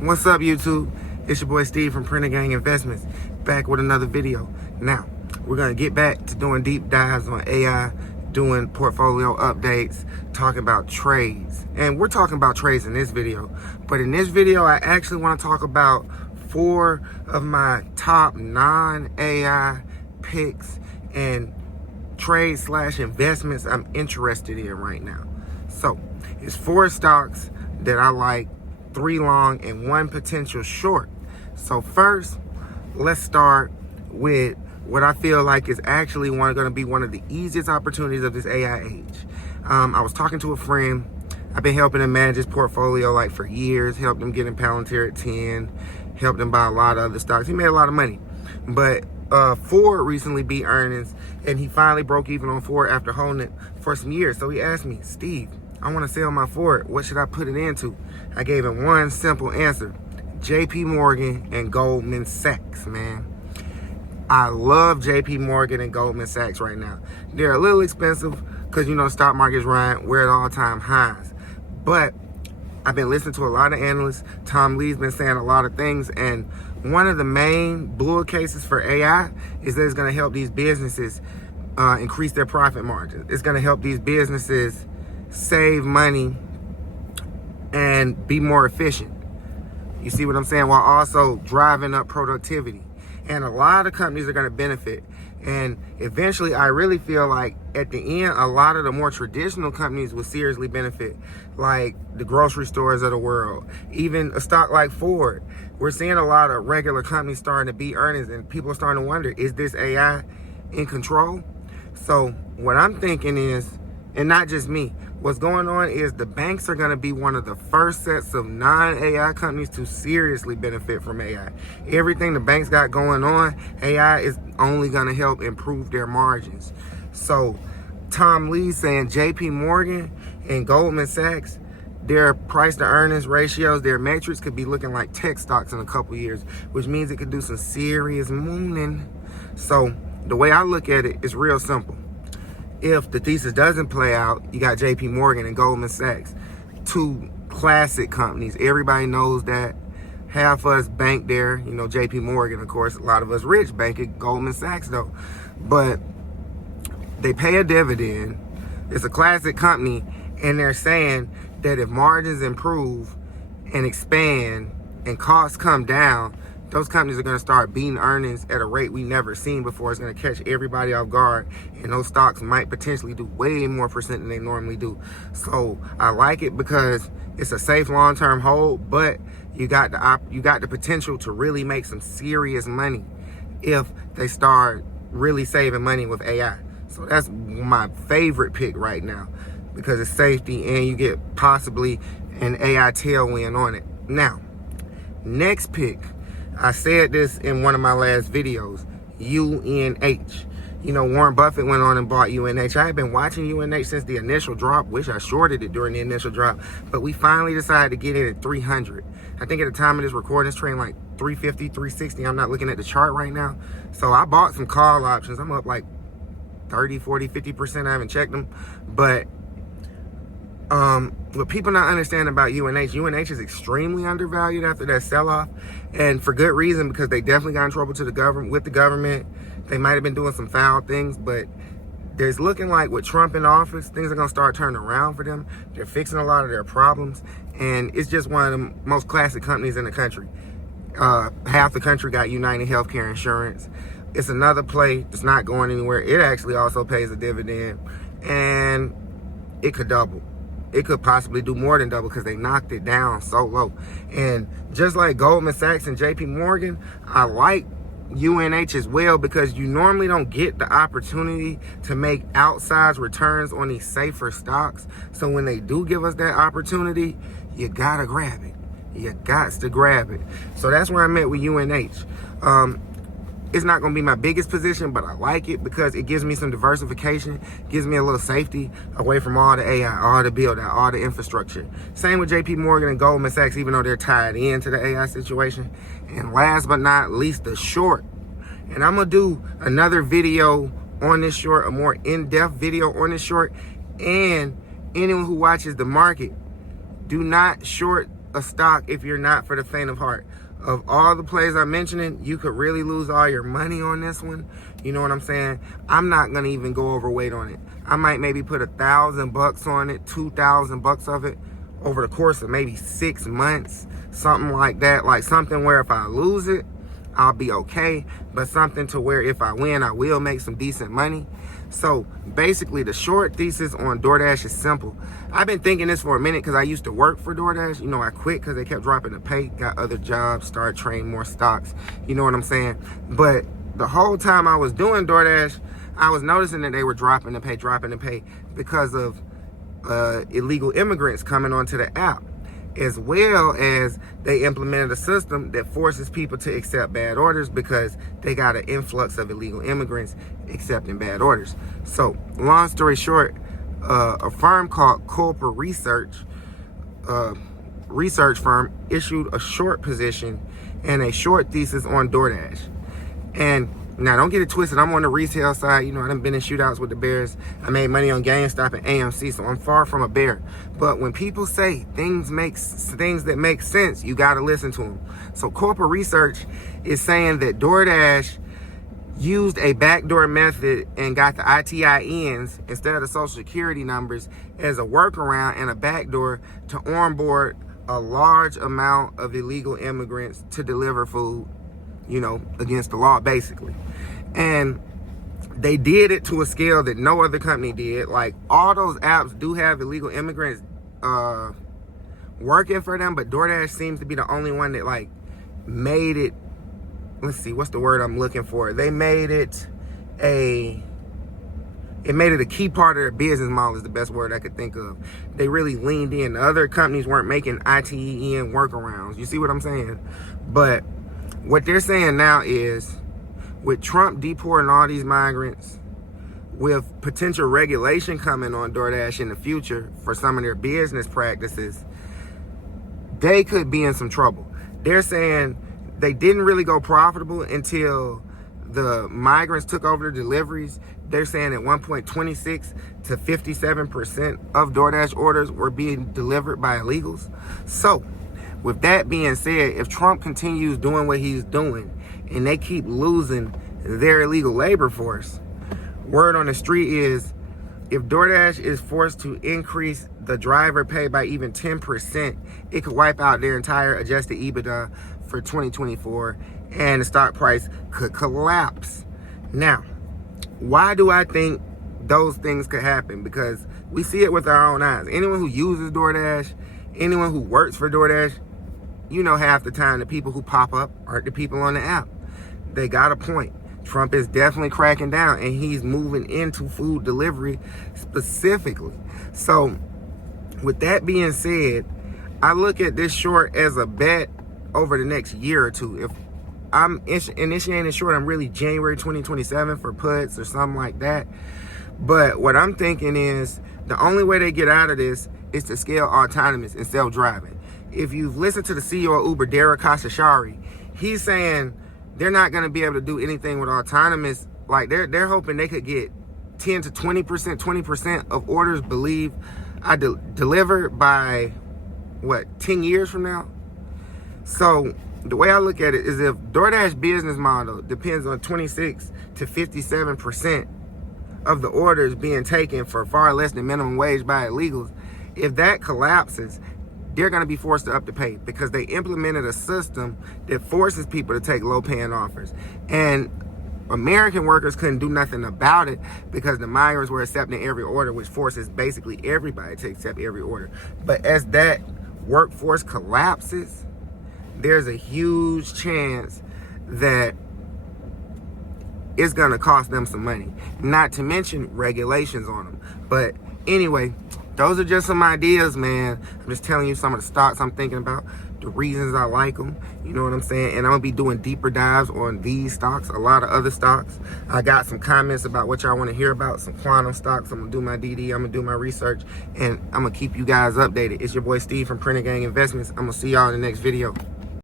What's up, YouTube? It's your boy Steve from Printer Gang Investments, back with another video. Now, we're going to get back to doing deep dives on AI, doing portfolio updates, talking about trades. And we're talking about trades in this video. But in this video, I actually want to talk about 4 of my top non-AI picks and trade/investments I'm interested in right now. So, it's 4 stocks that I like, 3 long and 1 potential short. So first, let's start with what I feel like is actually going to be one of the easiest opportunities of this AI age. I was talking to a friend. I've been helping him manage his portfolio like for years, helped him get in Palantir at 10, helped him buy a lot of other stocks. He made a lot of money. But Ford recently beat earnings, and he finally broke even on Ford after holding it for some years. So he asked me, Steve, I want to sell my Ford. What should I put it into? I gave him one simple answer: JP Morgan and Goldman Sachs, man. I love JP Morgan and Goldman Sachs right now. They're a little expensive because, you know, the stock market's right. We're at all-time highs. But I've been listening to a lot of analysts. Tom Lee's been saying a lot of things. And one of the main blue cases for AI is that it's going to help these businesses increase their profit margins. It's going to help these businesses save money and be more efficient. You see what I'm saying? While also driving up productivity. And a lot of companies are going to benefit. And eventually, I really feel like at the end, a lot of the more traditional companies will seriously benefit, like the grocery stores of the world. Even a stock like Ford. We're seeing a lot of regular companies starting to beat earnings, and people are starting to wonder, is this AI in control? So what I'm thinking is, and not just me, what's going on is the banks are going to be one of the first sets of non-AI companies to seriously benefit from AI. Everything the banks got going on, AI is only going to help improve their margins. So Tom Lee saying JP Morgan and Goldman Sachs, their price to earnings ratios, their metrics could be looking like tech stocks in a couple years, which means it could do some serious mooning. So the way I look at it is real simple. If the thesis doesn't play out, you got JP Morgan and Goldman Sachs, 2 classic companies. Everybody knows that. Half of us bank there, you know, JP Morgan, of course. A lot of us rich bank at Goldman Sachs, though. But they pay a dividend. It's a classic company, and they're saying that if margins improve and expand and costs come down, those companies are going to start beating earnings at a rate we never seen before. It's going to catch everybody off guard, and those stocks might potentially do way more percent than they normally do. So I like it because it's a safe long-term hold, but you got the potential to really make some serious money if they start really saving money with AI. So that's my favorite pick right now because it's safety and you get possibly an AI tailwind on it. Now, next pick. I said this in one of my last videos, UNH. You know, Warren Buffett went on and bought UNH. I had been watching UNH since the initial drop. Wish I shorted it during the initial drop. But we finally decided to get in at 300. I think at the time of this recording, it's trading like 350, 360. I'm not looking at the chart right now. So I bought some call options. I'm up like 30, 40, 50%. I haven't checked them. But what people not understand about UNH is extremely undervalued after that sell-off, and for good reason, because they definitely got in trouble with the government. They might have been doing some foul things, but there's looking like with Trump in office, things are going to start turning around for them. They're fixing a lot of their problems, and it's just one of the most classic companies in the country. Half the country got United Healthcare Insurance. It's another play that's not going anywhere. It actually also pays a dividend, and it could double. It could possibly do more than double because they knocked it down so low. And just like Goldman Sachs and JP Morgan, I like UNH as well because you normally don't get the opportunity to make outsized returns on these safer stocks. So when they do give us that opportunity, you gotta grab it. You got to grab it. So that's where I'm at with UNH. It's not going to be my biggest position, but I like it because it gives me some diversification, gives me a little safety away from all the AI, all the build out, all the infrastructure. Same with JP Morgan and Goldman Sachs, even though they're tied into the AI situation. And last but not least, the short. And I'm going to do another video on this short, a more in-depth video on this short. And anyone who watches the market, do not short a stock if you're not for the faint of heart. Of all the plays I'm mentioning, you could really lose all your money on this one. You know what I'm saying? I'm not gonna even go overweight on it. I might maybe put $1,000 on it, $2,000 of it over the course of maybe 6 months, something like that. Like something where if I lose it, I'll be okay, but something to where if I win, I will make some decent money. So basically the short thesis on DoorDash is simple. I've been thinking this for a minute because I used to work for DoorDash. You know, I quit because they kept dropping the pay, got other jobs, started trading more stocks. You know what I'm saying? But the whole time I was doing DoorDash, I was noticing that they were dropping the pay because of illegal immigrants coming onto the app, as well as they implemented a system that forces people to accept bad orders because they got an influx of illegal immigrants accepting bad orders. So long story short, a firm called Corporate research firm issued a short position and a short thesis on DoorDash. And now don't get it twisted, I'm on the retail side. You know, I done been in shootouts with the Bears. I made money on GameStop and AMC, so I'm far from a bear. But when people say things that make sense, you got to listen to them. So corporate research is saying that DoorDash used a backdoor method and got the ITINs instead of the social security numbers as a workaround and a backdoor to onboard a large amount of illegal immigrants to deliver food, you know, against the law, basically. And they did it to a scale that no other company did. Like, all those apps do have illegal immigrants working for them, but DoorDash seems to be the only one that, like, made it, let's see, what's the word I'm looking for? They made it a key part of their business model is the best word I could think of. They really leaned in. The other companies weren't making ITIN workarounds. You see what I'm saying? But what they're saying now is, with Trump deporting all these migrants, with potential regulation coming on DoorDash in the future for some of their business practices, they could be in some trouble. They're saying they didn't really go profitable until the migrants took over the deliveries. They're saying at one point 26 to 57% of DoorDash orders were being delivered by illegals. So with that being said, if Trump continues doing what he's doing and they keep losing their illegal labor force, word on the street is if DoorDash is forced to increase the driver pay by even 10%, it could wipe out their entire adjusted EBITDA for 2024 and the stock price could collapse. Now, why do I think those things could happen? Because we see it with our own eyes. Anyone who uses DoorDash, anyone who works for DoorDash, you know, half the time the people who pop up aren't the people on the app. They got a point. Trump is definitely cracking down and he's moving into food delivery specifically. So with that being said, I look at this short as a bet over the next year or two. If I'm initiating short, I'm really January 2027 for puts or something like that. But what I'm thinking is the only way they get out of this is to scale autonomous and self-driving. If you've listened to the CEO of Uber, Derek Khosrowshahi, he's saying they're not going to be able to do anything with autonomous. Like they're hoping they could get 10 to 20% of orders delivered by 10 years from now. So the way I look at it is if DoorDash business model depends on 26 to 57% of the orders being taken for far less than minimum wage by illegals, if that collapses, they're going to be forced to up the pay because they implemented a system that forces people to take low-paying offers. And American workers couldn't do nothing about it because the migrants were accepting every order, which forces basically everybody to accept every order. But as that workforce collapses, there's a huge chance that it's going to cost them some money, not to mention regulations on them. But anyway, those are just some ideas, man. I'm just telling you some of the stocks I'm thinking about, the reasons I like them, you know what I'm saying? And I'm going to be doing deeper dives on these stocks, a lot of other stocks. I got some comments about what y'all want to hear about, some quantum stocks. I'm going to do my DD, I'm going to do my research, and I'm going to keep you guys updated. It's your boy Steve from Printer Gang Investments. I'm going to see y'all in the next video.